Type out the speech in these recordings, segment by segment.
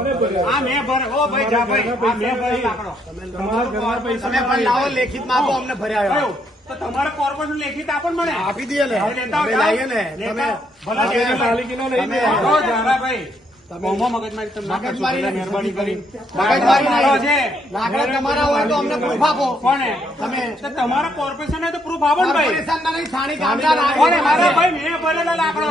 આ મેં ભરે ઓ ભાઈ જા ભાઈ આ મેં ભરે લાકડો તમે પણ લાવો લેખિતમાં આપો અમને ભર્યા કયો? તો તમારે કોર્પોરેશન લેખિત આપો ને મને આપી દઈએ ને હવે લેતા અમે આવો, લાવીએ ને લેતા તમે આવો. ભલે જયારે પાલિકાનો લઈ તમે લે. આવો ઝાલાભાઈ. મોંમાં મગજમારી તમે ના કરશો. મગજમારી ભલે નથી. મહેરબાની કરી મગજમારી લાકડો નહીં. છે. લાકડા તમારા હોય તો અમને પ્રૂફ આપો. કોને? તમે તો તમારા કોર્પોરેશન તો પ્રૂફ આપો ને ભાઈ. કોર્પોરેશનના નહીં, સ્થાનિક આમદાર કોને? આગળ મારા ભાઈ મેં ભરેલા લાકડો.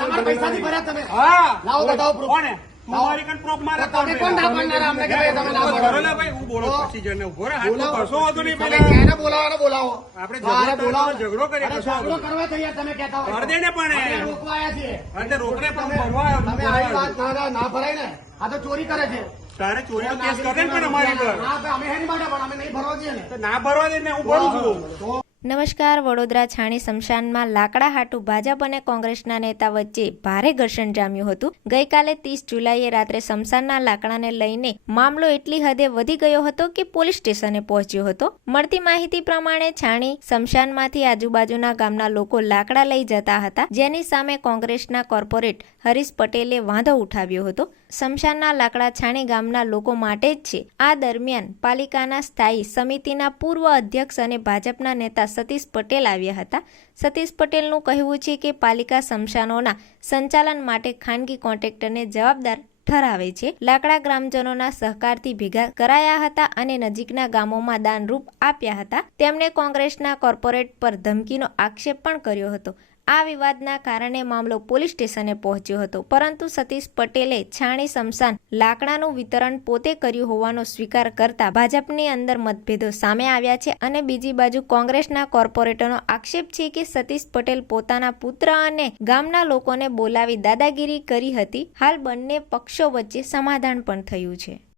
તમારા પૈસાથી ભર્યા તમે હા લાવો બતાવો proof. કોને? મારી કન પ્રૂફ મારે તમે કોણ ના પાડનારા અમને કે ભાઈ તમે ના પાડો? ભરેલા ભાઈ હું બોલો પછી જઈને ઉભો રહે. હાથ તો બોલાવો. કશો વાંધો નહીં તમે પેલા. જેને બોલાવો એને બોલાવો. આપણે બહાર ઝઘડો બોલાવો. ઝઘડો કરીએ, અરે કશો વાંધો ઝઘડો કરવા તૈયાર તમે કહેતા હોય. કરી દે ને પણ. આપણે રોકવા આવ્યા છીએ. અને રોકડે પણ તમે આવી વાત ના ભરાય ને. આ તો ચોરી કરે છે. તારે ચોરીનો કેસ કરે ને પણ અમારી પર. હા, અમે હેની માટે પણ અમે નહીં ભરવા દઈએ ને. તો ના ભરવા દે ને હું ભરું છું. નમસ્કાર. વડોદરા છાણી સ્મશાનમાં લાકડા હાટુ ભાજપ અને કોંગ્રેસના નેતા વચ્ચે ભારે ઘર્ષણ જામ્યું હતું. ગઈકાલે 30 જુલાઈએ રાત્રે સ્મશાનના લાકડાને લઈને મામલો એટલી હદે વધી ગયો હતો કે પોલીસ સ્ટેશને પહોંચ્યો હતો. મળતી માહિતી પ્રમાણે છાણી સ્મશાનમાંથી આજુબાજુના ગામના લોકો લાકડા લઈ જતા હતા, જેની સામે કોંગ્રેસના કોર્પોરેટ હરીશ પટેલે વાંધો ઉઠાવ્યો હતો. સ્મશાનના લાકડા છાણી ગામના લોકો માટે જ છે. આ દરમિયાન પાલિકાના સ્થાયી સમિતિના પૂર્વ અધ્યક્ષ અને ભાજપના નેતા સતીશ પટેલ આવ્યા હતા. સતીશ પટેલનું કહેવું છે કે પાલિકા સ્મશાનોના સંચાલન માટે ખાનગી કોન્ટ્રાક્ટરને જવાબદાર ઠરાવે છે. લાકડા ગ્રામજનોના સહકારથી ભેગા કરાયા હતા અને નજીકના ગામોમાં દાનરૂપ આપ્યા હતા. તેમણે કોંગ્રેસના કોર્પોરેટ પર ધમકીનો આક્ષેપ પણ કર્યો હતો. આ વિવાદના કારણે મામલો પોલીસ સ્ટેશને પહોંચ્યો હતો, પરંતુ સતીશ પટેલે છાણી સ્મશાન લાકડાનું વિતરણ પોતે કર્યું હોવાનો સ્વીકાર કરતા ભાજપની અંદર મતભેદો સામે આવ્યા છે અને બીજી બાજુ કોંગ્રેસના કોર્પોરેટરનો આક્ષેપ છે કે સતીશ પટેલ પોતાના પુત્ર અને ગામના લોકોને બોલાવી દાદાગીરી કરી હતી. હાલ બંને પક્ષો વચ્ચે સમાધાન પણ થયું છે.